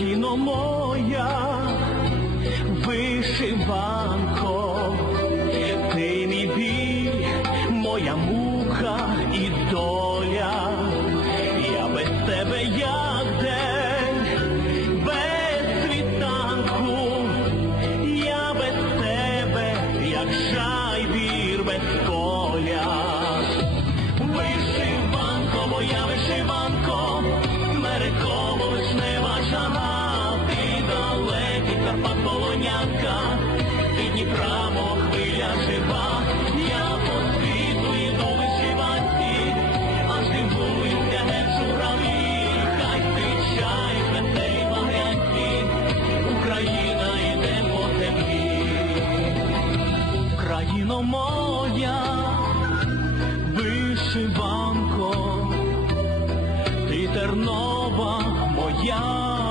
Україно моя, вишиванко, ти мій біль, моя мука і доля, я без тебе як день, без світанку, я без тебе, як шайбір без поля. Вишиванко, моя вишиванко, Україно моя вишиванко, ти тернова моя.